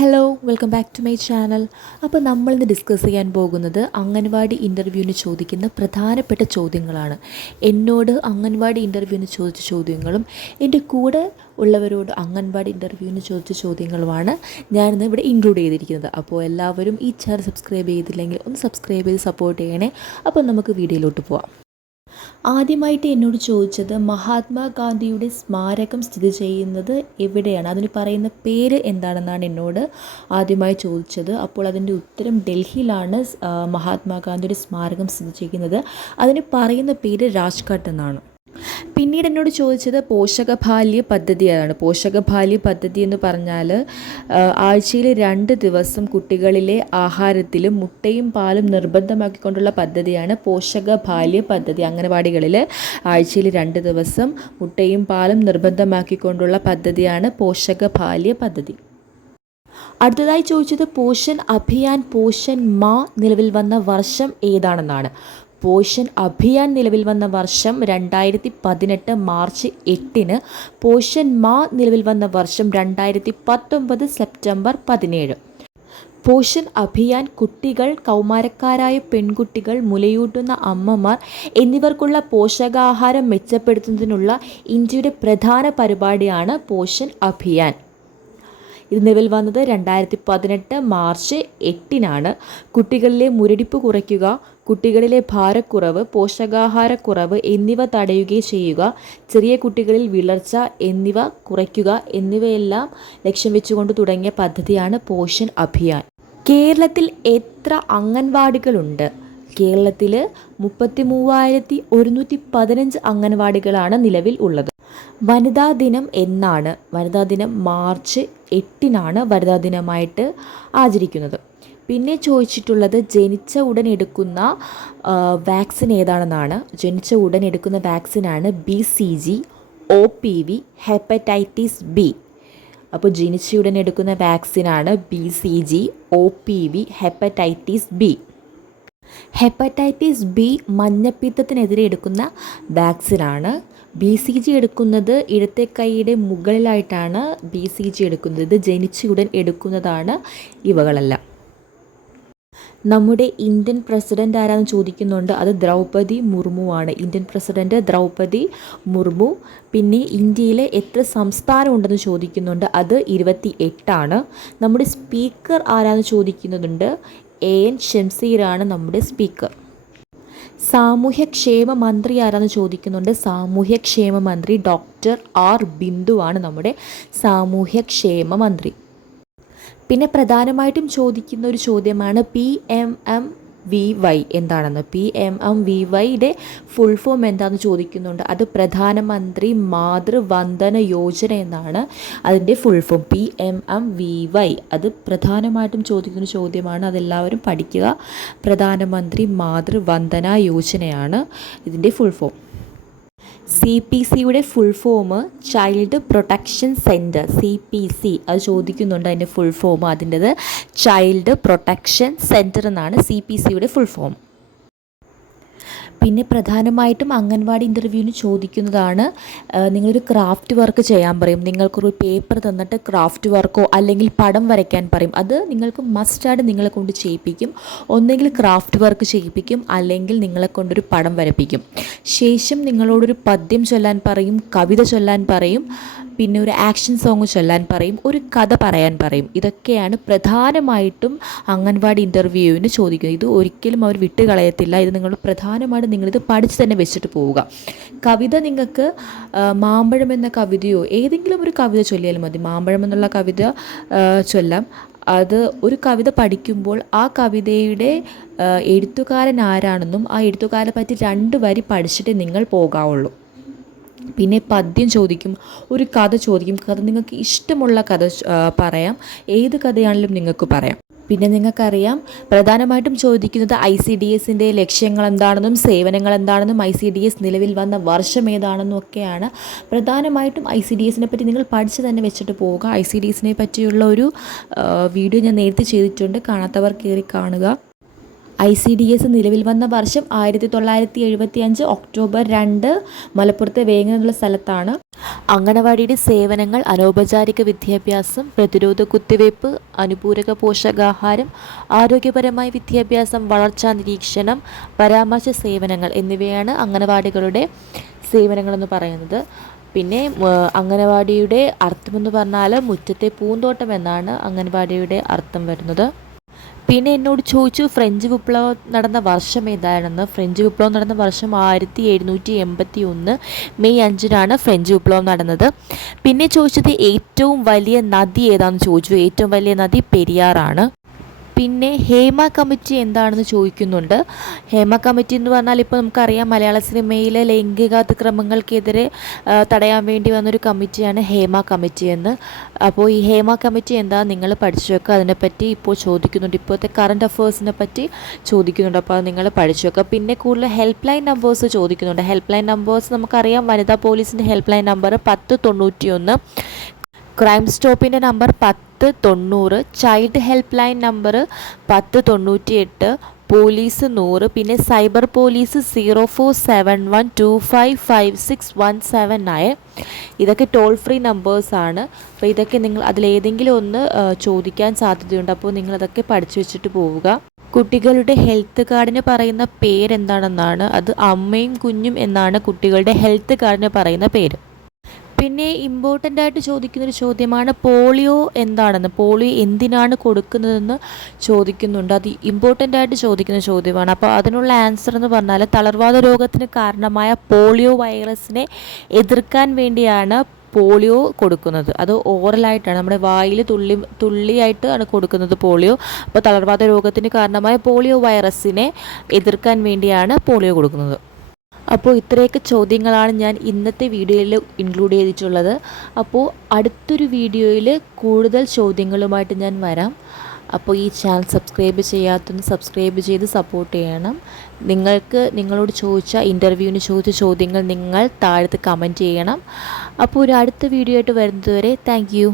Hello welcome back to my channel. അപ്പോൾ നമ്മളിന്ന് discuss ചെയ്യാൻ പോകുന്നത് അംഗൻവാടി ഇൻ്റർവ്യൂവിന് ചോദിക്കുന്ന പ്രധാനപ്പെട്ട ചോദ്യങ്ങളാണ്. എന്നോട് അംഗൻവാടി ഇൻ്റർവ്യൂവിന് ചോദിച്ച ചോദ്യങ്ങളും എൻ്റെ കൂടെ ഉള്ളവരോട് അംഗൻവാടി ഇൻ്റർവ്യൂവിന് ചോദിച്ച ചോദ്യങ്ങളുമാണ് ഞാനിന്ന് ഇവിടെ ഇൻക്ലൂഡ് ചെയ്തിരിക്കുന്നത്. അപ്പോൾ എല്ലാവരും ഈ ചാനൽ സബ്സ്ക്രൈബ് ചെയ്തില്ലെങ്കിൽ ഒന്ന് സബ്സ്ക്രൈബ് ചെയ്ത് സപ്പോർട്ട് ചെയ്യണേ. അപ്പോൾ നമുക്ക് വീഡിയോയിലോട്ട് പോവാം. ആദ്യമായിട്ട് എന്നോട് ചോദിച്ചത് മഹാത്മാഗാന്ധിയുടെ സ്മാരകം സ്ഥിതി ചെയ്യുന്നത് എവിടെയാണ്, അതിന് പറയുന്ന പേര് എന്താണെന്നാണ് എന്നോട് ആദ്യമായി ചോദിച്ചത്. അപ്പോൾ അതിൻ്റെ ഉത്തരം ഡൽഹിയിലാണ് മഹാത്മാഗാന്ധിയുടെ സ്മാരകം സ്ഥിതി ചെയ്യുന്നത്. അതിന് പറയുന്ന പേര് രാജ്ഘട്ട് എന്നാണ്. പിന്നീട് എന്നോട് ചോദിച്ചത് പോഷകബാല്യ പദ്ധതിയാണ്. പോഷകബാല്യ പദ്ധതി എന്ന് പറഞ്ഞാൽ ആഴ്ചയിൽ 2 ദിവസം കുട്ടികളിലെ ആഹാരത്തിൽ മുട്ടയും പാലും നിർബന്ധമാക്കിക്കൊണ്ടുള്ള പദ്ധതിയാണ് പോഷകബാല്യ പദ്ധതി. അംഗനവാടികളിൽ ആഴ്ചയിൽ 2 ദിവസം മുട്ടയും പാലും നിർബന്ധമാക്കിക്കൊണ്ടുള്ള പദ്ധതിയാണ് പോഷകബാല്യ പദ്ധതി. അടുത്തതായി ചോദിച്ചത് പോഷൻ അഭിയാൻ പോഷൻ മാ നിലവിൽ വന്ന വർഷം ഏതാണെന്നാണ്. പോഷൻ അഭിയാൻ നിലവിൽ വന്ന വർഷം 2018 മാർച്ച് 8-ന്. പോഷൻ മാ നിലവിൽ വന്ന വർഷം 2019 സെപ്റ്റംബർ 17. പോഷൻ അഭിയാൻ കുട്ടികൾ, കൗമാരക്കാരായ പെൺകുട്ടികൾ, മുലയൂട്ടുന്ന അമ്മമാർ എന്നിവർക്കുള്ള പോഷകാഹാരം മെച്ചപ്പെടുത്തുന്നതിനുള്ള ഇന്ത്യയുടെ പ്രധാന പരിപാടിയാണ് പോഷൻ അഭിയാൻ. ഇത് നിലവിൽ വന്നത് 2018 മാർച്ച് 8-നാണ്. കുട്ടികളിലെ മുരടിപ്പ് കുറയ്ക്കുക, കുട്ടികളിലെ ഭാരക്കുറവ്, പോഷകാഹാരക്കുറവ് എന്നിവ തടയുകയും ചെയ്യുക, ചെറിയ കുട്ടികളിൽ വിളർച്ച എന്നിവ കുറയ്ക്കുക എന്നിവയെല്ലാം ലക്ഷ്യം വെച്ചുകൊണ്ട് തുടങ്ങിയ പദ്ധതിയാണ് പോഷൻ അഭിയാൻ. കേരളത്തിൽ എത്ര അംഗൻവാടികളുണ്ട്? കേരളത്തിൽ 33,115 അംഗൻവാടികളാണ് നിലവിൽ ഉള്ളത്. വനിതാ ദിനം എന്നാണ്? വനിതാ ദിനം മാർച്ച് 8-നാണ് വനിതാ ദിനമായിട്ട് ആചരിക്കുന്നത്. പിന്നെ ചോദിച്ചിട്ടുള്ളത് ജനിച്ച ഉടൻ എടുക്കുന്ന വാക്സിൻ ഏതാണെന്നാണ്. ജനിച്ച ഉടൻ എടുക്കുന്ന വാക്സിനാണ് BCG, OPV, ഹെപ്പറ്റൈറ്റിസ് ബി. അപ്പോൾ ജനിച്ച ഉടൻ എടുക്കുന്ന വാക്സിനാണ് BCG, OPV, hepatitis B. Hepatitis B മഞ്ഞപ്പിത്തത്തിനെതിരെ എടുക്കുന്ന വാക്സിനാണ്. BCG എടുക്കുന്നത് ഇടത്തെ കൈയുടെ മുകളിലായിട്ടാണ് BCG എടുക്കുന്നത്. ജനിച്ചുടൻ എടുക്കുന്നതാണ് ഇവകളെല്ലാം. നമ്മുടെ ഇന്ത്യൻ പ്രസിഡന്റ് ആരാന്ന് ചോദിക്കുന്നുണ്ട്. അത് ദ്രൗപദി മുർമു ആണ്. Indian president Draupadi Murmu. പിന്നെ ഇന്ത്യയിലെ എത്ര സംസ്ഥാനം ഉണ്ടെന്ന് ചോദിക്കുന്നുണ്ട്. അത് 28 നമ്മുടെ സ്പീക്കർ ആരാന്ന് ചോദിക്കുന്നുണ്ട്. AN ഷംസീറാണ് നമ്മുടെ സ്പീക്കർ. സാമൂഹ്യക്ഷേമ മന്ത്രി ആരാന്ന് ചോദിക്കുന്നുണ്ട്. സാമൂഹ്യക്ഷേമ മന്ത്രി ഡോക്ടർ R ബിന്ദു ആണ് നമ്മുടെ സാമൂഹ്യക്ഷേമ മന്ത്രി. പിന്നെ പ്രധാനമായിട്ടും ചോദിക്കുന്ന ഒരു ചോദ്യമാണ് PMMVY എന്താണെന്ന്. PMMVYയുടെ ഫുൾ ഫോം എന്താണെന്ന് ചോദിക്കുന്നുണ്ട്. അത് പ്രധാനമന്ത്രി മാതൃവന്ദന യോജന എന്നാണ് അതിൻ്റെ ഫുൾ ഫോം. PMMVY അത് പ്രധാനമായിട്ടും ചോദിക്കുന്ന ചോദ്യമാണ്. അതെല്ലാവരും പഠിക്കുക. പ്രധാനമന്ത്രി മാതൃവന്ദന യോജനയാണ് ഇതിൻ്റെ ഫുൾ ഫോം. CPCയുടെ full form child protection centre. CPC അത് ചോദിക്കുന്നുണ്ട്. അതിൻ്റെ ഫുൾ ഫോം അതിൻ്റെത് ചൈൽഡ് പ്രൊട്ടക്ഷൻ സെൻറ്റർ എന്നാണ് CPCയുടെ ഫുൾ ഫോം. പിന്നെ പ്രധാനമായിട്ടും അംഗൻവാടി ഇൻ്റർവ്യൂവിന് ചോദിക്കുന്നതാണ് നിങ്ങളൊരു ക്രാഫ്റ്റ് വർക്ക് ചെയ്യാൻ പറയും. നിങ്ങൾക്കൊരു പേപ്പർ തന്നിട്ട് ക്രാഫ്റ്റ് വർക്കോ അല്ലെങ്കിൽ പടം വരയ്ക്കാൻ പറയും. അത് നിങ്ങൾക്ക് മസ്റ്റായിട്ട് നിങ്ങളെ കൊണ്ട് ചെയ്യിപ്പിക്കും. ഒന്നെങ്കിൽ ക്രാഫ്റ്റ് വർക്ക് ചെയ്യിപ്പിക്കും, അല്ലെങ്കിൽ നിങ്ങളെ കൊണ്ടൊരു പടം വരപ്പിക്കും. ശേഷം നിങ്ങളോടൊരു പദ്യം ചൊല്ലാൻ പറയും, കവിത ചൊല്ലാൻ പറയും, പിന്നെ ഒരു ആക്ഷൻ സോങ് ചൊല്ലാൻ പറയും, ഒരു കഥ പറയാൻ പറയും. ഇതൊക്കെയാണ് പ്രധാനമായിട്ടും അംഗൻവാടി ഇൻ്റർവ്യൂവിന് ചോദിക്കുന്നത്. ഇത് ഒരിക്കലും അവർ വിട്ട് കളയത്തില്ല. ഇത് നിങ്ങൾ പ്രധാനമായിട്ടും നിങ്ങളിത് പഠിച്ച് തന്നെ വെച്ചിട്ട് പോവുക. കവിത നിങ്ങൾക്ക് മാമ്പഴം എന്ന കവിതയോ ഏതെങ്കിലും ഒരു കവിത ചൊല്ലിയാലും മതി. മാമ്പഴം എന്നുള്ള കവിത ചൊല്ലാം. അത് ഒരു കവിത പഠിക്കുമ്പോൾ ആ കവിതയുടെ എഴുത്തുകാരൻ ആരാണെന്നും ആ എഴുത്തുകാരനെ പറ്റി 2 വരി പഠിച്ചിട്ട് നിങ്ങൾ പോകാവുള്ളൂ. പിന്നെ പദ്യം ചോദിക്കും, ഒരു കഥ ചോദിക്കും. കഥ നിങ്ങൾക്ക് ഇഷ്ടമുള്ള കഥ പറയാം. ഏത് കഥയാണെങ്കിലും നിങ്ങൾക്ക് പറയാം. പിന്നെ നിങ്ങൾക്കറിയാം പ്രധാനമായിട്ടും ചോദിക്കുന്നത് ICDSൻ്റെ ലക്ഷ്യങ്ങൾ എന്താണെന്നും സേവനങ്ങൾ എന്താണെന്നും ICDS നിലവിൽ വന്ന വർഷം ഏതാണെന്നും ഒക്കെയാണ്. പ്രധാനമായിട്ടും ICDSനെ പറ്റി നിങ്ങൾ പഠിച്ച് തന്നെ വെച്ചിട്ട് പോവുക. ICDSനെ പറ്റിയുള്ള ഒരു വീഡിയോ ഞാൻ നേരത്തെ ചെയ്തിട്ടുണ്ട്. കാണാത്തവർ കയറി കാണുക. ICDS നിലവിൽ വന്ന വർഷം 1975 ഒക്ടോബർ 2 മലപ്പുറത്തെ വേങ്ങര എന്നുള്ള സ്ഥലത്താണ്. അങ്കണവാടിയുടെ സേവനങ്ങൾ അനൗപചാരിക വിദ്യാഭ്യാസം, പ്രതിരോധ കുത്തിവയ്പ്പ്, അനുപൂരക പോഷകാഹാരം, ആരോഗ്യപരമായ വിദ്യാഭ്യാസം, വളർച്ചാ നിരീക്ഷണം, പരാമർശ സേവനങ്ങൾ എന്നിവയാണ് അങ്കണവാടികളുടെ സേവനങ്ങളെന്ന് പറയുന്നത്. പിന്നെ അങ്കണവാടിയുടെ അർത്ഥമെന്ന് പറഞ്ഞാൽ മുറ്റത്തെ പൂന്തോട്ടം എന്നാണ് അങ്കണവാടിയുടെ അർത്ഥം വരുന്നത്. പിന്നെ എന്നോട് ചോദിച്ചു ഫ്രഞ്ച് വിപ്ലവം നടന്ന വർഷം ഏതാണെന്ന്. ഫ്രഞ്ച് വിപ്ലവം നടന്ന വർഷം 1781 മെയ് 5 ഫ്രഞ്ച് വിപ്ലവം നടന്നത്. പിന്നെ ചോദിച്ചത് ഏറ്റവും വലിയ നദി ഏതാണെന്ന് ചോദിച്ചു. ഏറ്റവും വലിയ നദി പെരിയാറാണ്. പിന്നെ ഹേമ കമ്മിറ്റി എന്താണെന്ന് ചോദിക്കുന്നുണ്ട്. ഹേമ കമ്മിറ്റി എന്ന് പറഞ്ഞാൽ ഇപ്പോൾ നമുക്കറിയാം മലയാള സിനിമയിലെ ലൈംഗികാതിക്രമങ്ങൾക്കെതിരെ തടയാൻ വേണ്ടി വന്നൊരു കമ്മിറ്റിയാണ് ഹേമ കമ്മിറ്റി എന്ന്. അപ്പോൾ ഈ ഹേമ കമ്മിറ്റി എന്താ നിങ്ങൾ പഠിച്ചു വെക്കുക. അതിനെപ്പറ്റി ഇപ്പോൾ ചോദിക്കുന്നുണ്ട്. ഇപ്പോഴത്തെ കറണ്ട് അഫേഴ്സിനെ പറ്റി ചോദിക്കുന്നുണ്ട്. അപ്പോൾ അത് നിങ്ങൾ പഠിച്ചു വെക്കുക. പിന്നെ കൂടുതൽ ഹെൽപ്പ് ലൈൻ നമ്പേഴ്സ് ചോദിക്കുന്നുണ്ട്. ഹെൽപ്പ് ലൈൻ നമ്പേഴ്സ് നമുക്കറിയാം വനിതാ പോലീസിൻ്റെ ഹെൽപ്പ് ലൈൻ നമ്പർ 1091, ക്രൈം സ്റ്റോപ്പിൻ്റെ number 1090, child help line number 1098, police 100, പിന്നെ സൈബർ പോലീസ് 0471255617. ഇതൊക്കെ ടോൾ ഫ്രീ നമ്പേഴ്സാണ്. അപ്പോൾ ഇതൊക്കെ നിങ്ങൾ അതിലേതെങ്കിലും ഒന്ന് ചോദിക്കാൻ സാധ്യതയുണ്ട്. അപ്പോൾ നിങ്ങളതൊക്കെ പഠിച്ചു വെച്ചിട്ട് പോവുക. കുട്ടികളുടെ ഹെൽത്ത് കാർഡിന് പറയുന്ന പേരെന്താണെന്നാണ്. അത് അമ്മയും കുഞ്ഞും എന്നാണ് കുട്ടികളുടെ ഹെൽത്ത് കാർഡിന് പറയുന്ന പേര്. പിന്നെ ഇമ്പോർട്ടൻ്റ് ആയിട്ട് ചോദിക്കുന്നൊരു ചോദ്യമാണ് പോളിയോ എന്താണെന്ന്. പോളിയോ എന്തിനാണ് കൊടുക്കുന്നതെന്ന് ചോദിക്കുന്നുണ്ട്. അത് ഇമ്പോർട്ടൻ്റ് ആയിട്ട് ചോദിക്കുന്ന ചോദ്യമാണ്. അപ്പോൾ അതിനുള്ള ആൻസർ എന്ന് പറഞ്ഞാൽ തളർവാദ രോഗത്തിന് കാരണമായ പോളിയോ വൈറസിനെ എതിർക്കാൻ വേണ്ടിയാണ് പോളിയോ കൊടുക്കുന്നത്. അത് ഓറലായിട്ടാണ്, നമ്മുടെ വായിൽ തുള്ളിയായിട്ടാണ് കൊടുക്കുന്നത് പോളിയോ. അപ്പോൾ തളർവാദ രോഗത്തിന് കാരണമായ പോളിയോ വൈറസിനെ എതിർക്കാൻ വേണ്ടിയാണ് പോളിയോ കൊടുക്കുന്നത്. അപ്പോൾ ഇത്രയൊക്കെ ചോദ്യങ്ങളാണ് ഞാൻ ഇന്നത്തെ വീഡിയോയിൽ ഇൻക്ലൂഡ് ചെയ്തിട്ടുള്ളത്. അപ്പോൾ അടുത്തൊരു വീഡിയോയിൽ കൂടുതൽ ചോദ്യങ്ങളുമായിട്ട് ഞാൻ വരാം. അപ്പോൾ ഈ ചാനൽ സബ്സ്ക്രൈബ് ചെയ്യാത്തൊന്ന് സബ്സ്ക്രൈബ് ചെയ്ത് സപ്പോർട്ട് ചെയ്യണം. നിങ്ങളോട് ഇൻ്റർവ്യൂവിന് ചോദിച്ച ചോദ്യങ്ങൾ നിങ്ങൾ താഴത്ത് കമൻറ്റ് ചെയ്യണം. അപ്പോൾ ഒരു അടുത്ത വീഡിയോ ആയിട്ട് വരുന്നതുവരെ താങ്ക് യു.